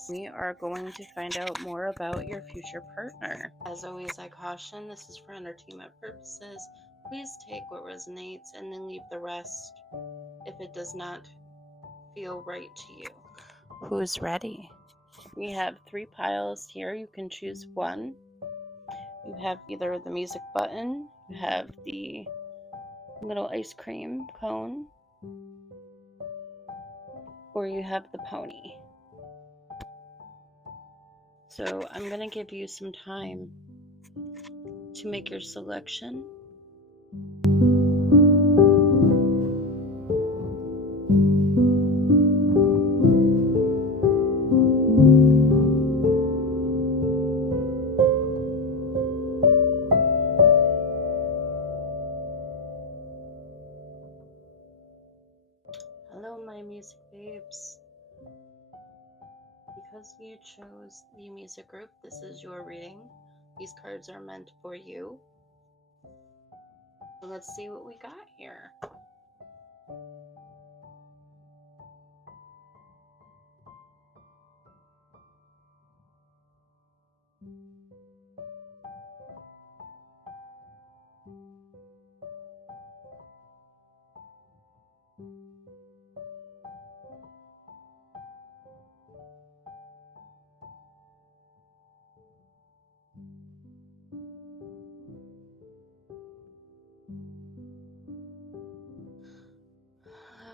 this, we are going to find out more about your future partner. As always, I caution, this is for entertainment purposes. Please take what resonates and then leave the rest if it does not feel right to you. Who's ready? We have 3 piles here. You can choose one. You have either the music button, you have the little ice cream cone, or you have the pony. So I'm going to give you some time to make your selection. Hello, my music babes. Because you chose the music group, this is your reading. These cards are meant for you. So let's see what we got here.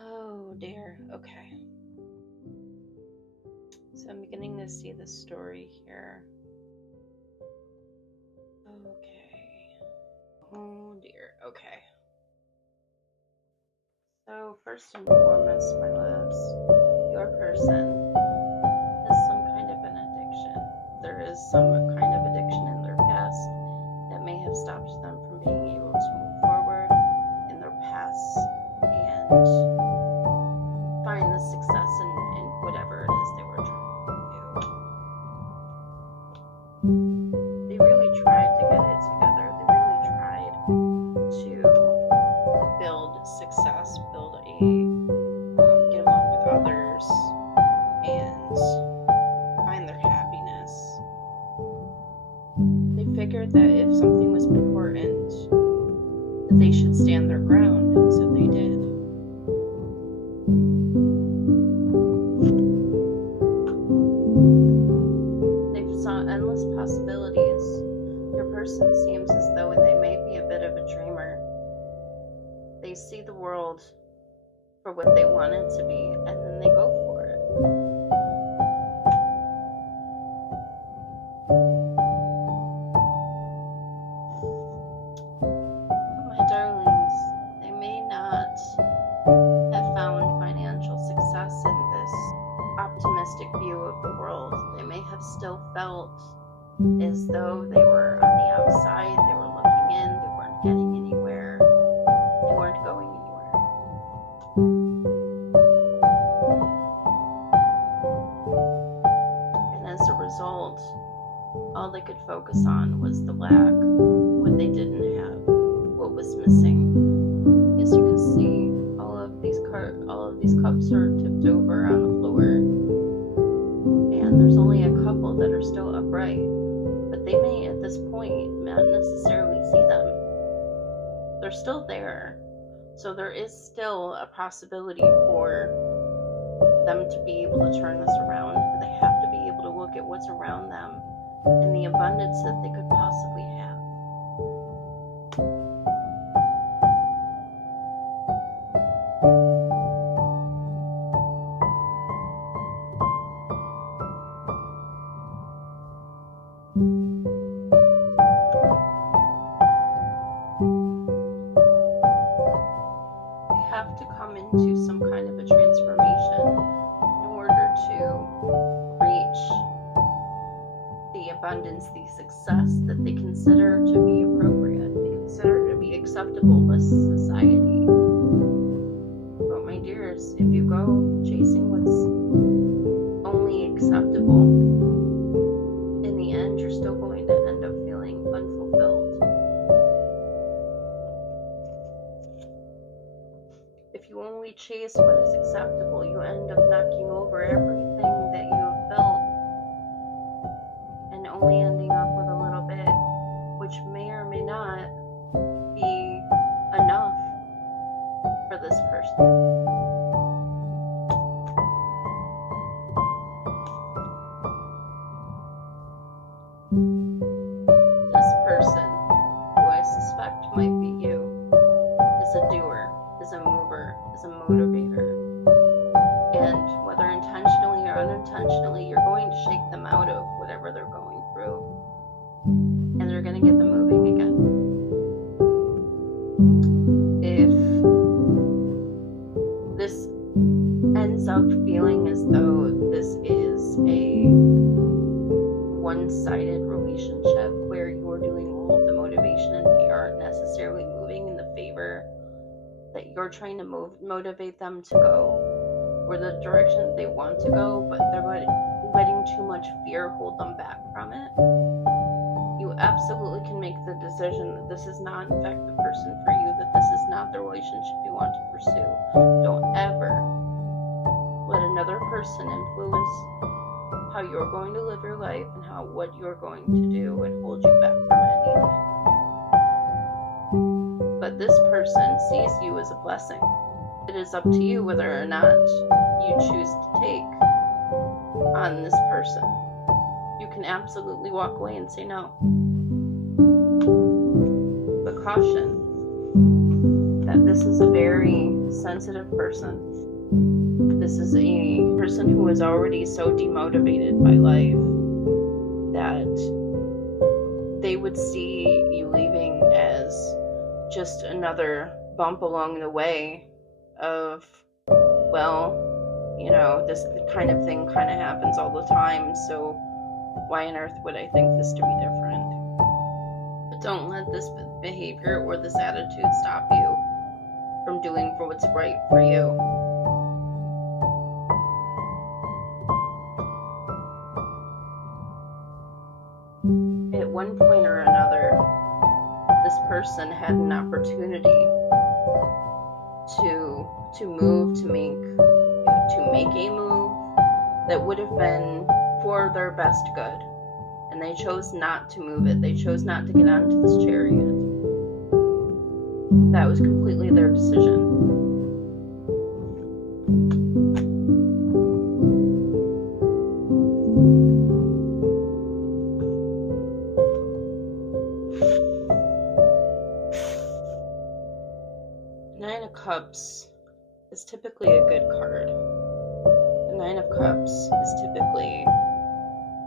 Oh dear, okay. So I'm beginning to see the story here. Okay. Oh dear, okay. So first and foremost, my loves, your person has some kind of an addiction. There is some kind of addiction in their past that may have stopped them from being able to move forward in their past and find the success in whatever it is they were trying to do. They really tried to get it together. They really tried to build success, build get along with others, and find their happiness. They figured that if something was important, that they should stand their ground, and so they did. They saw endless possibilities. Your person seems as though they may be a bit of a dreamer. They see the world for what they want it to be, and then they go for it. My darlings, they may not have found financial success in this optimistic view of the world. They may have still felt as though they were on the outside, they were looking in, they weren't getting anywhere, they weren't going anywhere. And as a result, all they could focus on was the lack, what they didn't have, what was missing. As you can see, all of these cups are tipped over on the floor, and there's only a couple that are still upright, but they may at this point not necessarily see them. They're still there, so there is still a possibility for them to be able to turn this around, but they have to be able to look at what's around them and the abundance that they could possibly have. They have to come into some kind of a transformation in order to reach the abundance, the success that they consider to be appropriate, they consider to be acceptable with society. But my dears, if you go chasing what's only acceptable, in the end, you're still going to end up feeling unfulfilled. If you only chase what is acceptable, you end up knocking over everything that you have built only ending up with a little bit, which may or may not be enough for this person. This person, who I suspect might be you, is a doer, is a mover, is a motivator. And whether intentionally or unintentionally, you're going to shake them out of whatever they're going through. And they're going to get them moving again. If this ends up feeling as though this is a one-sided relationship where you're doing all of the motivation and they aren't necessarily moving in the favor that you're trying to motivate them to go, or the direction that they want to go, but they're letting too much fear hold them back from it, you absolutely can make the decision that this is not, in fact, the person for you, that this is not the relationship you want to pursue. Don't ever let another person influence how you're going to live your life and what you're going to do and hold you back from anything. But this person sees you as a blessing. It is up to you whether or not you choose to take on this person. You can absolutely walk away and say no. But caution that this is a very sensitive person. This is a person who is already so demotivated by life that they would see you leaving as just another bump along the way of, well, you know, this kind of thing kind of happens all the time, so why on earth would I think this to be different? But don't let this behavior or this attitude stop you from doing what's right for you. At one point or another, this person had an opportunity to move, to make a move that would have been for their best good, and they chose not to move it. They chose not to get onto this chariot. That was completely their decision. Nine of Cups is typically a good card. The Nine of Cups is typically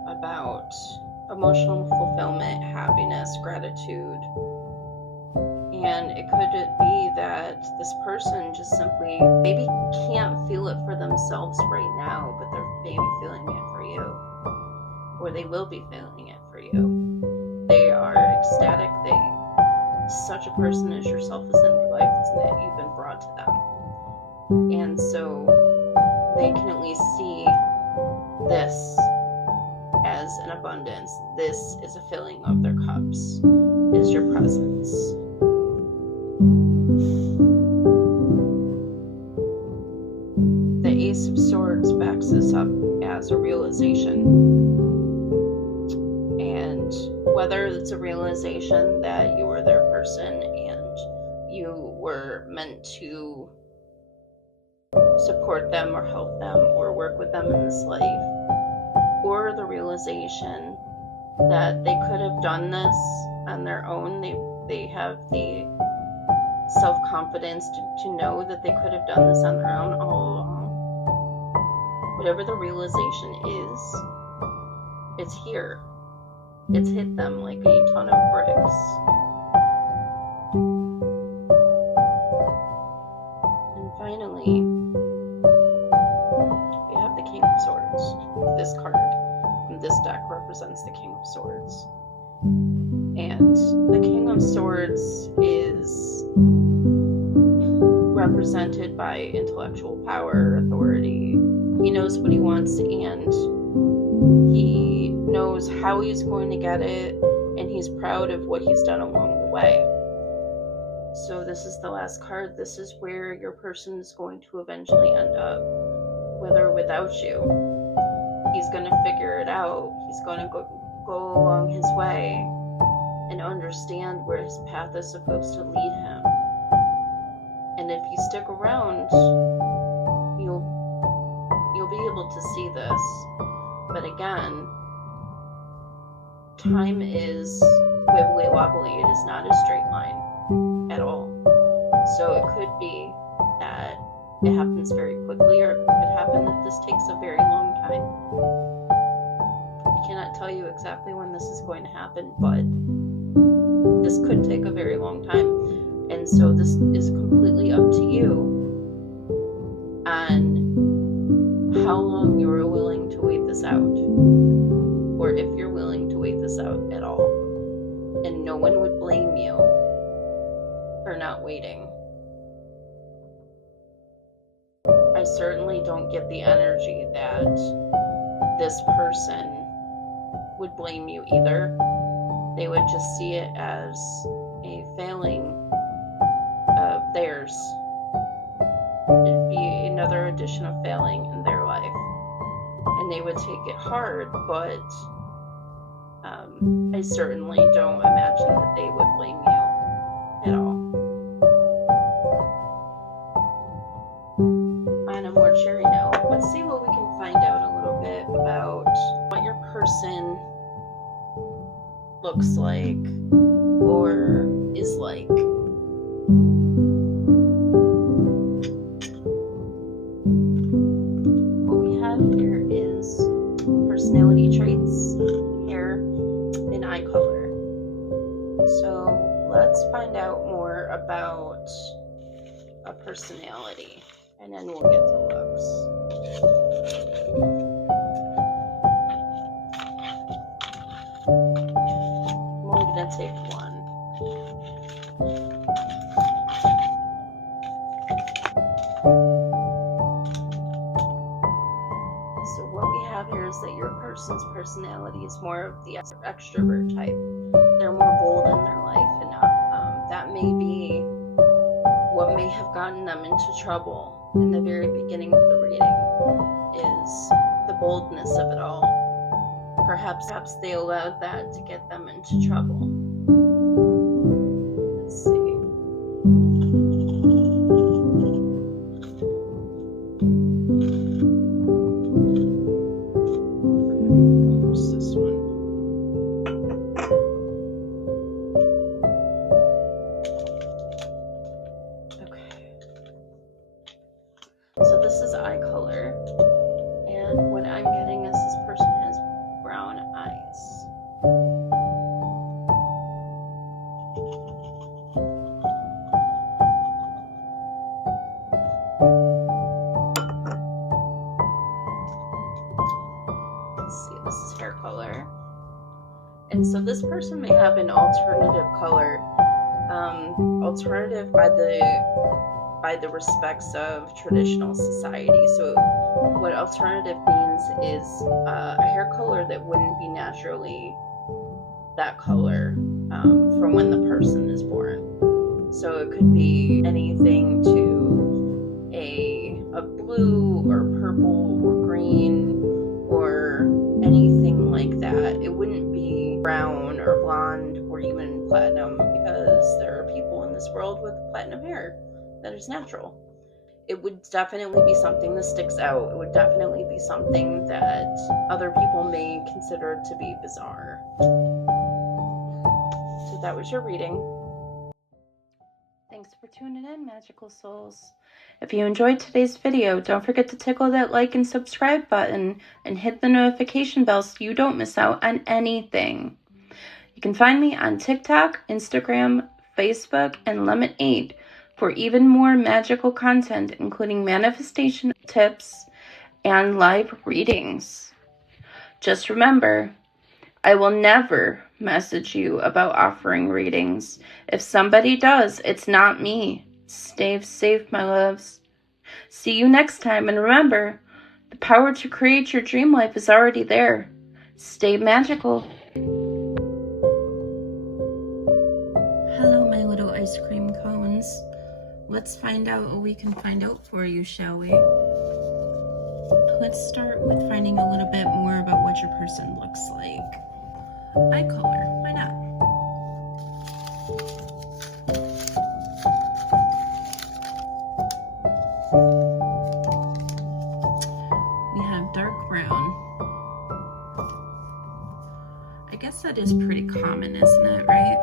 about emotional fulfillment, happiness, gratitude. And it could be that this person just simply maybe can't feel it for themselves right now, but they're maybe feeling it for you. Or they will be feeling it for you. They are ecstatic. Such a person as yourself is in your life, it's that you've been brought to them. And so they can at least see this as an abundance. This is a filling of their cups, is your presence. The Ace of Swords backs this up as a realization. And whether it's a realization that you were their person and you were meant to support them or help them or work with them in this life, or the realization that they could have done this on their own. They have the self-confidence to know that they could have done this on their own all along. Whatever the realization is, it's here. It's hit them like a ton of bricks. And finally, we have the King of Swords. This card from this deck represents the King of Swords. And the King of Swords is represented by intellectual power, authority. He knows what he wants and he knows how he's going to get it, and he's proud of what he's done along the way. So this is the last card. This is where your person is going to eventually end up, whether without you. He's going to figure it out. He's going to go go along his way and understand where his path is supposed to lead him. And if you stick around, you'll be able to see this. But again, time is wibbly wobbly. It is not a straight line at all. So it could be that it happens very quickly, or it could happen that this takes a very long time. I cannot tell you exactly when this is going to happen, but this could take a very long time. And so this is completely up to you on how long you are willing to wait this out, or if you're willing to wait this out at all. And no one would blame you for not waiting. I certainly don't get the energy that this person would blame you either. They would just see it as a failing of theirs. It'd be another addition of failing in their life. And they would take it hard, but I certainly don't imagine that they would blame you at all. On a more cheery note, let's see what we can find out a little bit about what your person looks like or is like. What we have here is personality traits, hair, and eye color. So let's find out more about a personality, and then we'll get to looks. I'm only gonna take one. So what we have here is that your person's personality is more of the extrovert type. They're more bold in their life, and that may be what may have gotten them into trouble in the very beginning of the reading, is the boldness of it all. Perhaps they allowed that to get them into trouble. Let's see. Where's this one? Okay. So this is eye color. And what I'm getting is this person has brown eyes. Let's see, this is hair color. And so this person may have an alternative color, alternative by the respects of traditional society. So what alternative means is a hair color that wouldn't be naturally that color from when the person is born. So it could be anything to a blue or purple or green or anything like that. It wouldn't be brown or blonde or even platinum, because there are people in this world with platinum hair that is natural. It would definitely be something that sticks out. It would definitely be something that other people may consider to be bizarre. So that was your reading. Thanks for tuning in, magical souls. If you enjoyed today's video, don't forget to tickle that like and subscribe button and hit the notification bell so you don't miss out on anything. You can find me on TikTok, Instagram, Facebook, and Lemon 8 for even more magical content, including manifestation tips and live readings. Just remember, I will never message you about offering readings. If somebody does, it's not me. Stay safe, my loves. See you next time, and remember, the power to create your dream life is already there. Stay magical. Hello, my little ice cream cones. Let's find out what we can find out for you, shall we? Let's start with finding a little bit more about what your person looks like. eye color. Why not? We have dark brown. I guess that is pretty common, isn't it, right?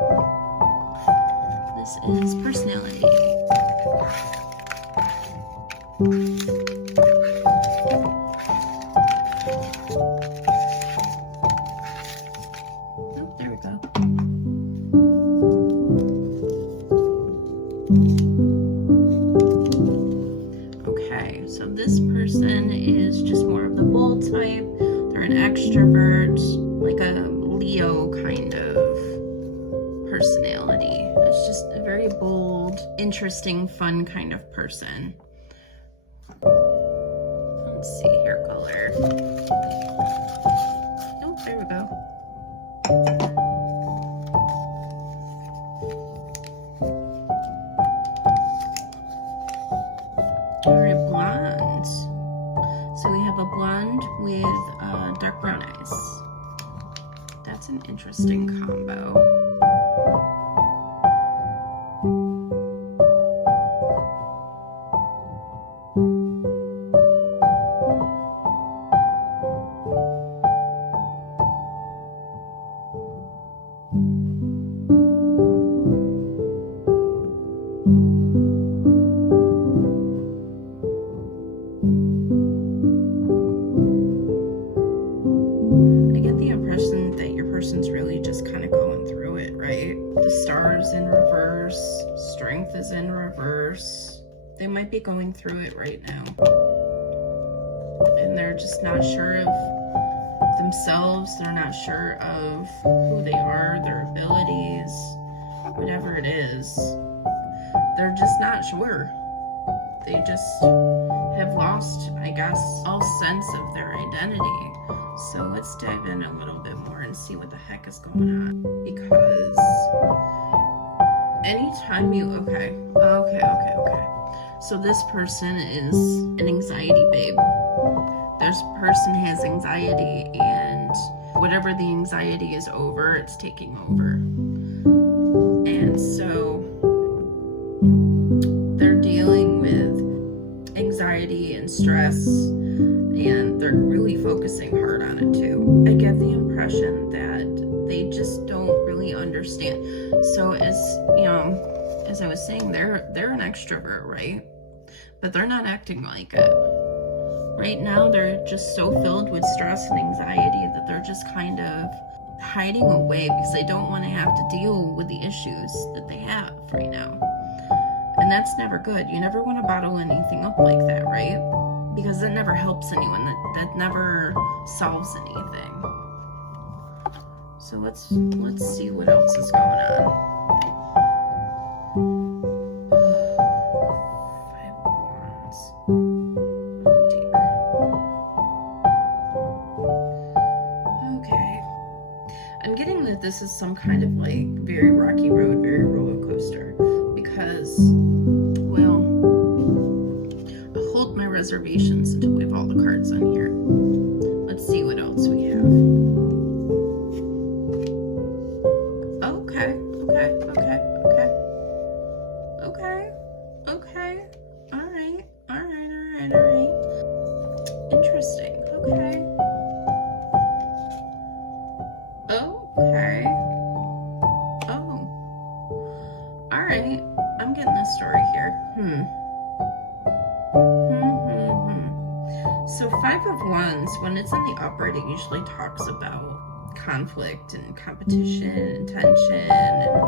This is personality. Oh, there we go. Okay, so this person is just more of the bold type. They're an extrovert, like a Leo kind of personality. It's just a very bold, interesting, fun kind of person. Let's see, hair color. Oh, there we go. All right, blonde. So we have a blonde with dark brown eyes. That's an interesting combo. Is in reverse. They might be going through it right now, and they're just not sure of themselves. They're not sure of who they are, their abilities, whatever it is. They're just not sure. They just have lost, I guess, all sense of their identity. So let's dive in a little bit more and see what the heck is going on, because anytime you, okay. So this person is an anxiety babe. This person has anxiety, and whatever the anxiety is over, it's taking over. And so they're dealing with anxiety and stress, and they're really focusing hard on it too. I get the impression that they just don't really understand. So as I was saying, they're an extrovert, right? But they're not acting like it. Right now, they're just so filled with stress and anxiety that they're just kind of hiding away because they don't want to have to deal with the issues that they have right now. And that's never good. You never want to bottle anything up like that, right? Because it never helps anyone. That never solves anything. So let's see what else is going on. This is some kind of like very rocky road, very roller coaster, because, well, I'll hold my reservations until we have all the cards on here. Let's see what else we have. Okay. All right. Interesting. Okay. Alright, I'm getting this story here. So 5 of Wands, when it's in the upright, it usually talks about conflict and competition and tension, and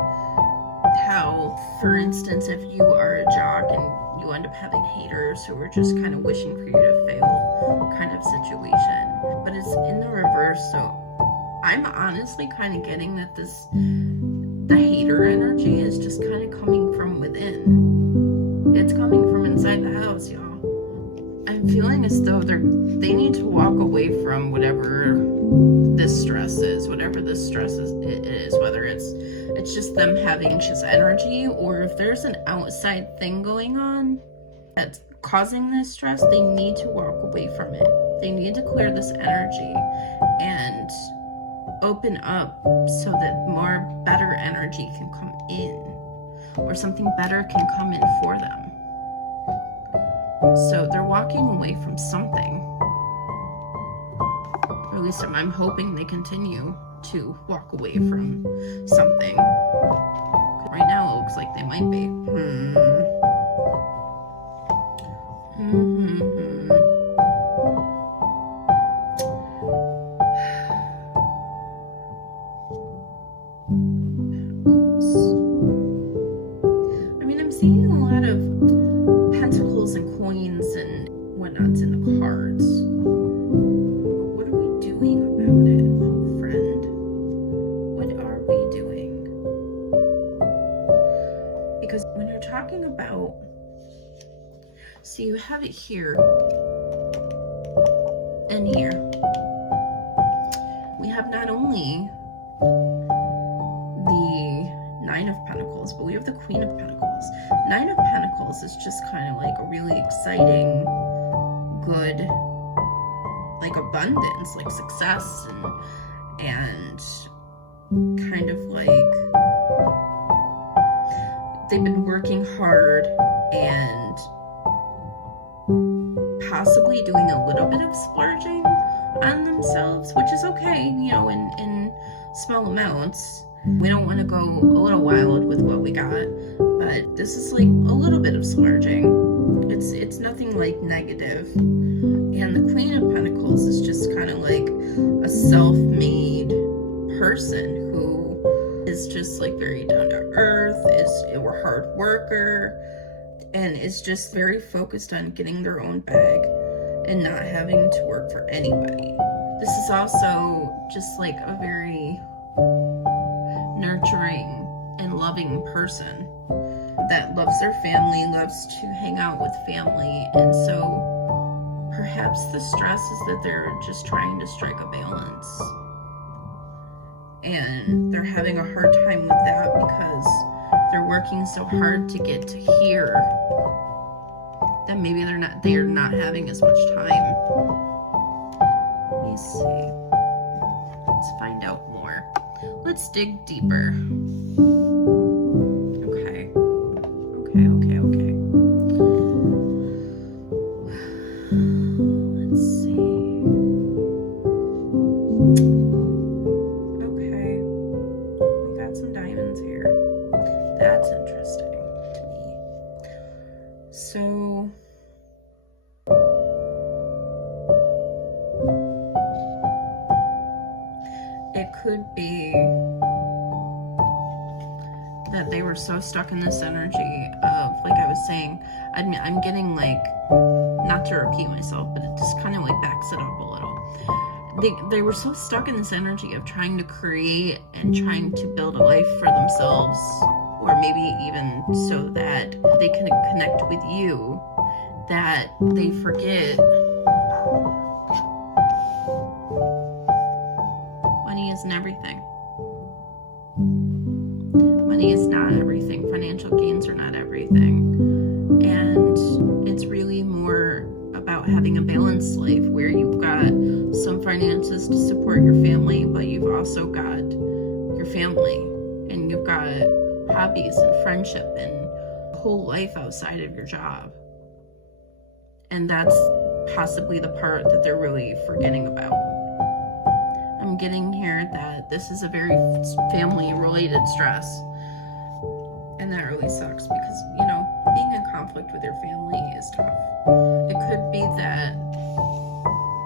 how, for instance, if you are a jock and you end up having haters who are just kind of wishing for you to fail kind of situation. But it's in the reverse, so I'm honestly kind of getting that the hater energy is just kind of coming from within. It's coming from inside the house, y'all. I'm feeling as though they need to walk away from whatever this stress is, whatever this stress is, whether it's just them having anxious energy, or if there's an outside thing going on that's causing this stress, they need to walk away from it. They need to clear this energy and open up so that more better energy can come in, or something better can come in for them. So they're walking away from something. Or at least I'm hoping they continue to walk away from something. Right now it looks like they might be. I mean, I'm seeing a lot of pentacles and coins and whatnots in the cards. What are we doing about it, friend? What are we doing? Because when you're talking about, so you have it here and here. We have not only the Nine of Pentacles, but we have the Queen of Pentacles. Nine of Pentacles is just kind of like a really exciting, good, like abundance, like success, and kind of like they've been working hard and possibly doing a little bit of splurging on themselves, which is okay, you know, in small amounts. We don't want to go a little wild with what we got, but this is like a little bit of splurging. It's nothing like negative. And the Queen of Pentacles is just kind of like a self-made person who is just like very down to earth, is a hard worker, and is just very focused on getting their own bag and not having to work for anybody. This is also just like a very nurturing and loving person that loves their family, loves to hang out with family, and so perhaps the stress is that they're just trying to strike a balance, and they're having a hard time with that because they're working so hard to get to here that maybe they're not having as much time. Let me see. Let's find out more. Let's dig deeper. Okay. Let's see. Okay. We got some diamonds here. That's interesting to me. So it could be that they were so stuck in this energy of, like I was saying, I'm getting like, not to repeat myself, but it just kind of like backs it up a little. They were so stuck in this energy of trying to create and trying to build a life for themselves, or maybe even so that they can connect with you, that they forget money isn't everything. Money is not everything. Financial gains are not everything. And it's really more about having a balanced life where you've got some finances to support your family, but you've also got your family, and you've got hobbies and friendship and a whole life outside of your job. And that's possibly the part that they're really forgetting about. I'm getting here that this is a very family-related stress. And that really sucks because, you know, being in conflict with your family is tough. It could be that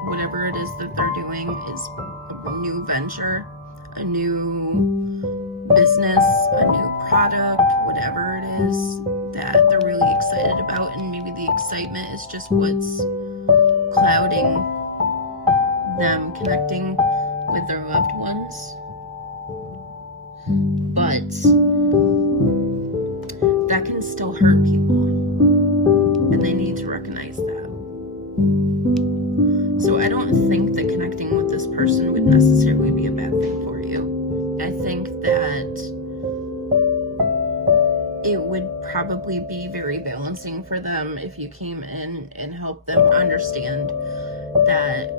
whatever it is that they're doing is a new venture, a new business, a new product, whatever it is that they're really excited about, and maybe the excitement is just what's clouding them connecting with their loved ones. But that can still hurt people, and they need to recognize that. So I don't think that connecting with this person would necessarily be a bad thing for you. I think that it would probably be very balancing for them if you came in and helped them understand that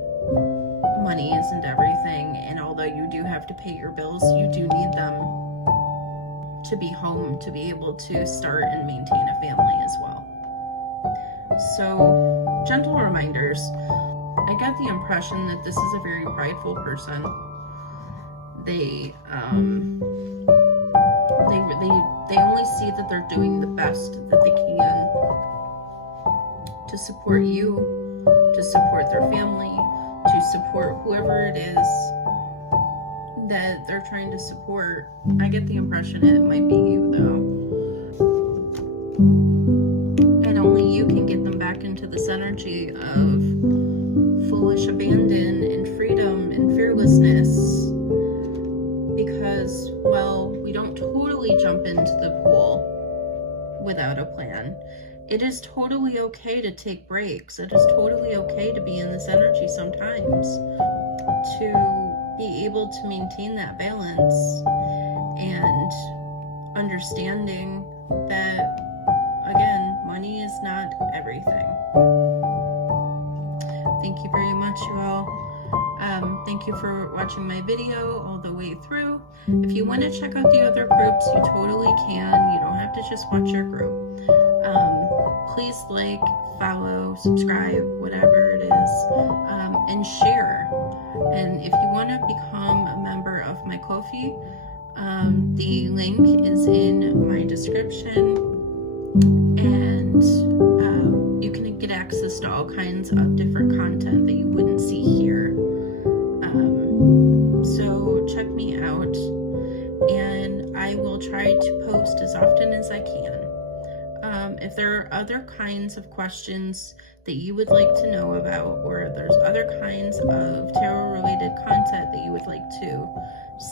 money isn't everything, and although you do have to pay your bills, you do need them to be home, to be able to start and maintain a family as well. So, gentle reminders. I get the impression that this is a very prideful person. They only see that they're doing the best that they can to support you, to support their family, to support whoever it is that they're trying to support. I get the impression it might be you, though. And only you can get them back into this energy of foolish abandon and freedom and fearlessness. Because, well, we don't totally jump into the pool without a plan. It is totally okay to take breaks. It is totally okay to be in this energy sometimes. To be able to maintain that balance and understanding that, again, money is not everything. Thank you very much, you all. Thank you for watching my video all the way through. If you want to check out the other groups, you totally can. You don't have to just watch your group. Please like, follow, subscribe, whatever it is, and share. And if you want to become a member of my Ko-fi, the link is in my description, and you can get access to all kinds of different content that you wouldn't see here. So check me out, and I will try to post as often as I can. If there are other kinds of questions that you would like to know about, or there's other kinds of tarot related content that you would like to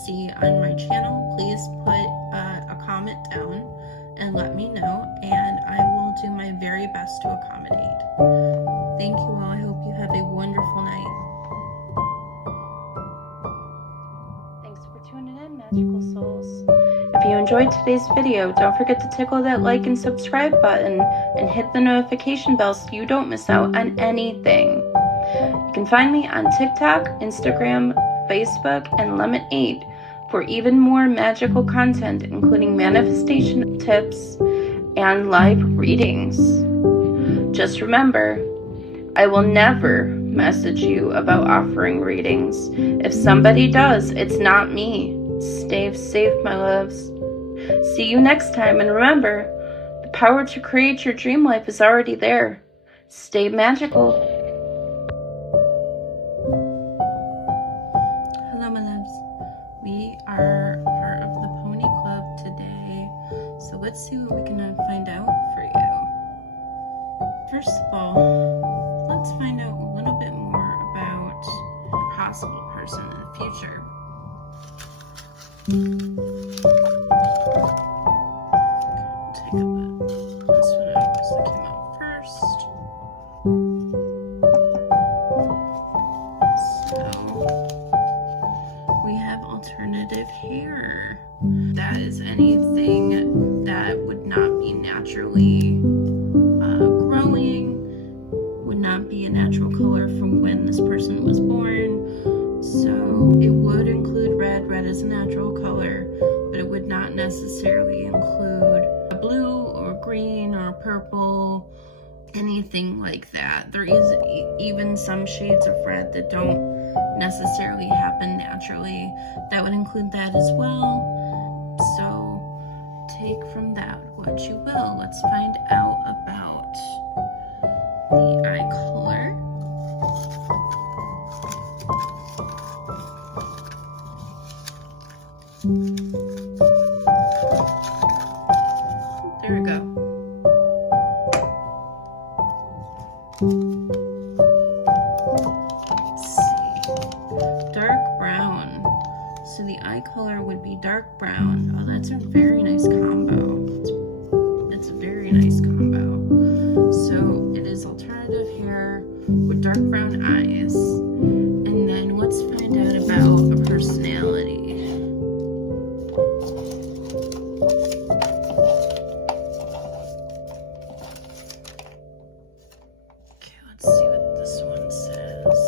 see on my channel, please put a comment down and let me know, and I will do my very best to accommodate. Thank you all. I hope you have a wonderful night. Thanks for tuning in, magical souls. If you enjoyed today's video, don't forget to tickle that like and subscribe button and hit the notification bell so you don't miss out on anything. You can find me on TikTok, Instagram, Facebook, and Lemon8 for even more magical content, including manifestation tips and live readings. Just remember, I will never message you about offering readings. If somebody does, it's not me. Stay safe, my loves. See you next time, and remember, the power to create your dream life is already there. Stay magical. Hello, my loves. We are part of the Pony Club today, so let's see what we can find out for you. First of all, let's find out a little bit more about a possible person in the future. Take this one out because it came out first. So we have alternative hair. That is anything that would not be naturally growing, would not be a natural color from when this person was born. So it would include red. Red is a natural color, but it would not necessarily include a blue or green or purple, anything like that. There is even some shades of red that don't necessarily happen naturally. That would include that as well. So take from that what you will. Let's find out about the eye color. There we go. Let's see. Dark brown. So the eye color would be dark brown. Oh, that's a very nice combo. It's a very nice combo. So it is alternative hair with dark brown eyes. And then let's find out about a personality. Okay, let's see what this one says.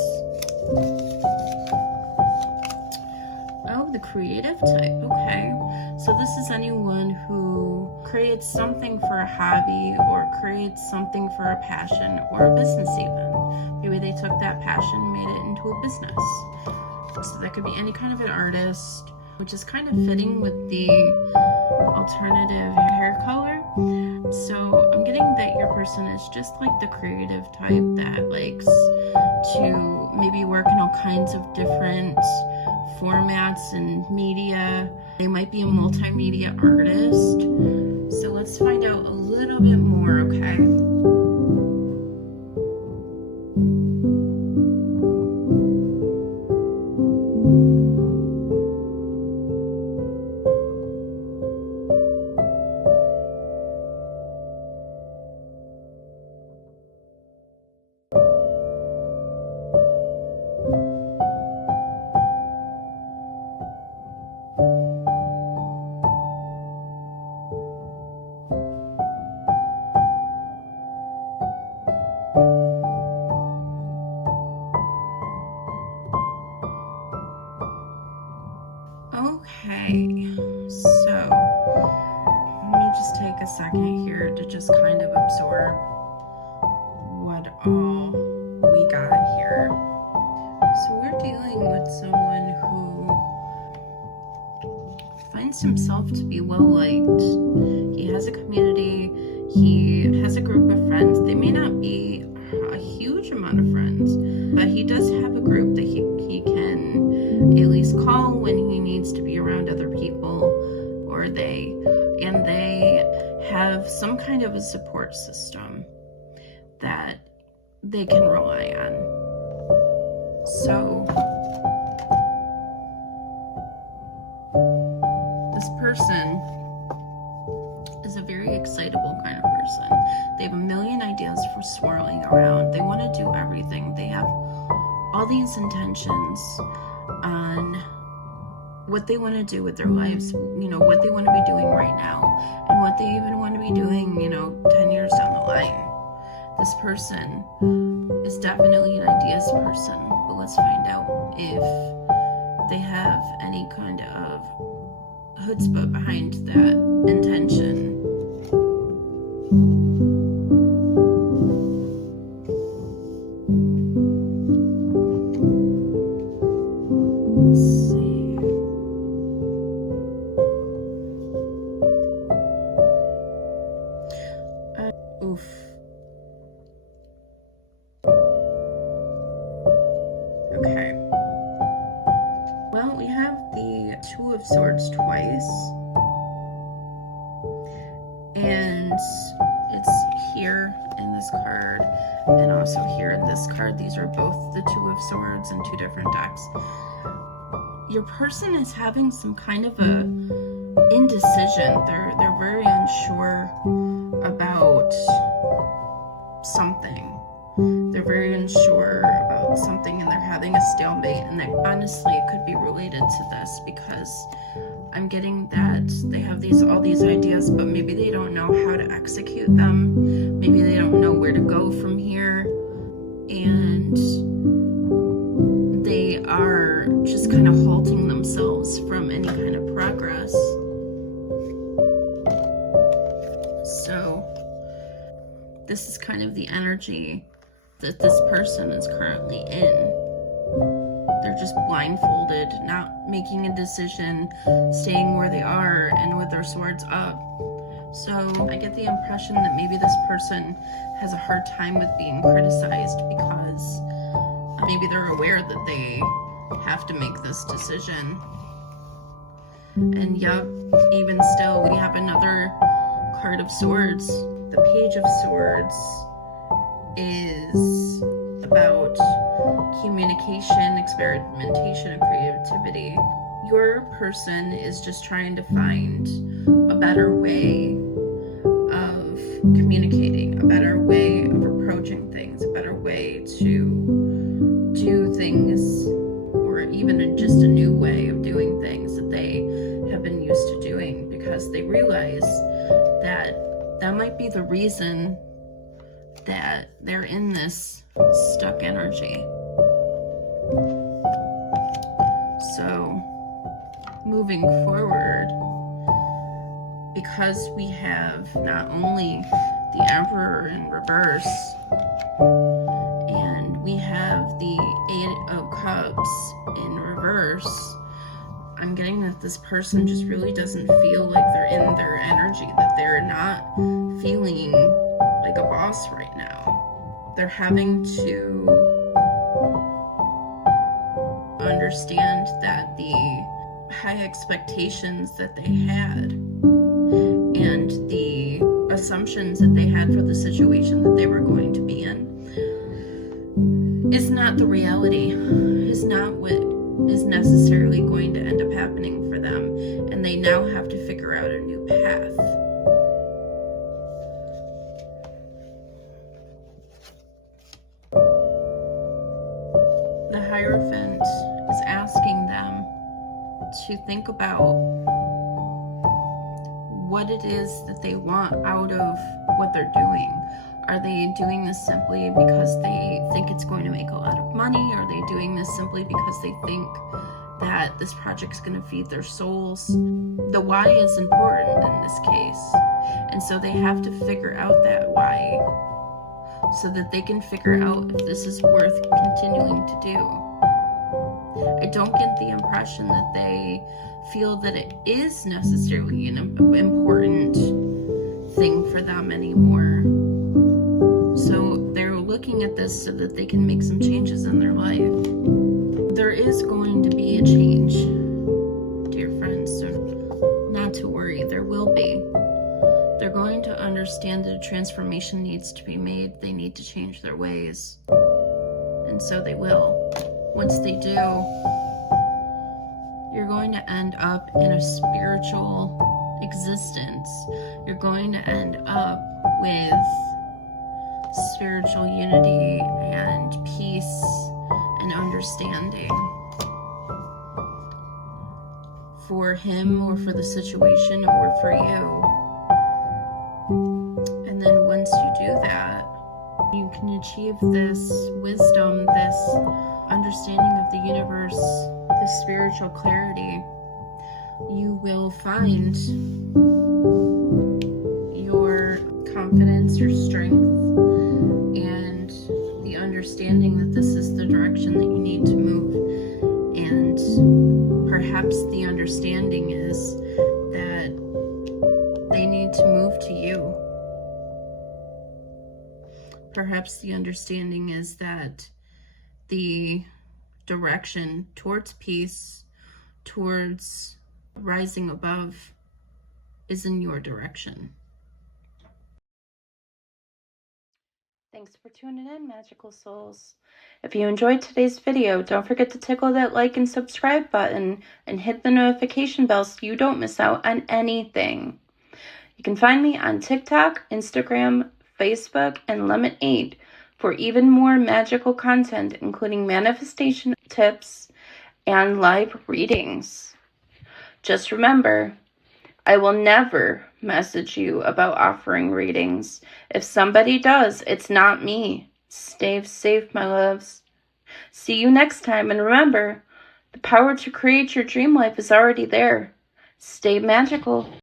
creative type. Okay, so this is anyone who creates something for a hobby or creates something for a passion or a business even. Maybe they took that passion and made it into a business. So that could be any kind of an artist, which is kind of fitting with the alternative hair color. So I'm getting that your person is just like the creative type that likes to maybe work in all kinds of different formats and media. They might be a multimedia artist. So let's find out a little bit more, okay? Okay, so let me just take a second here to just kind of absorb what all we got here. So we're dealing with someone who finds himself to be well liked. He has a community, he has a group of friends. They may not be a huge amount of friends, but he does have a group that he can at least call when he needs to be around other people, or they have some kind of a support system that they can rely on. So this person is a very excitable kind of person. They have a million ideas for swirling around. They want to do everything. They have all these intentions on what they want to do with their lives, you know, what they want to be doing right now, and what they even want to be doing, you know, 10 years down the line. This person is definitely an ideas person, but let's find out if they have any kind of chutzpah behind that intention. Okay. Well, we have the Two of Swords twice. And it's here in this card and also here in this card. These are both the Two of Swords in two different decks. Your person is having some kind of a indecision. They're very unsure about something. They're very unsure about something, and they're having a stalemate, and that honestly it could be related to this, because I'm getting that they have all these ideas, but maybe they don't know how to execute them. Maybe they don't know where to go from here, and they are just kind of halting themselves from any kind of progress. So this is kind of the energy that this person is currently in. They're just blindfolded, not making a decision, staying where they are and with their swords up. So I get the impression that maybe this person has a hard time with being criticized, because maybe they're aware that they have to make this decision. And yep, even still, we have another card of swords. The Page of Swords is about communication, experimentation, and creativity. Your person is just trying to find a better way of communicating, a better way of approaching things, a better way to do things, or even just a new way of doing things that they have been used to doing, because they realize that might be the reason that they're in this stuck energy. So moving forward, because we have not only the Emperor in reverse, and we have the Eight of Cups in reverse, I'm getting that this person just really doesn't feel like they're in their energy, that they're not feeling like a boss right now. They're having to understand that the high expectations that they had and the assumptions that they had for the situation that they were going to be in is not the reality, is not what is necessarily going to end up happening for them, and they now have to figure out a new path. The Hierophant is asking them to think about what it is that they want out of what they're doing. Are they doing this simply because they think it's going to make a lot of money? Are they doing this simply because they think that this project's going to feed their souls? The why is important in this case, and so they have to figure out that why so that they can figure out if this is worth continuing to do. I don't get the impression that they feel that it is necessarily an important thing for them anymore. So they're looking at this so that they can make some changes in their life. There is going to be a change, dear friends, so not to worry, there will be. They're going to understand that a transformation needs to be made. They need to change their ways. And so they will. Once they do, you're going to end up in a spiritual existence. You're going to end up with spiritual unity and peace and understanding for him or for the situation or for you. And then once you do that, you can achieve this wisdom, this understanding of the universe, this spiritual clarity. You will find your confidence, your strength, and the understanding that this is the direction that you need to move. And perhaps the understanding is that they need to move to you. Perhaps the understanding is that the direction towards peace, towards rising above, is in your direction. Thanks for tuning in, magical souls. If you enjoyed today's video, don't forget to tickle that like and subscribe button and hit the notification bell so you don't miss out on anything. You can find me on TikTok, Instagram, Facebook, and Lemon 8 for even more magical content, including manifestation tips and live readings. Just remember, I will never message you about offering readings. If somebody does, it's not me. Stay safe, my loves. See you next time, and remember, the power to create your dream life is already there. Stay magical.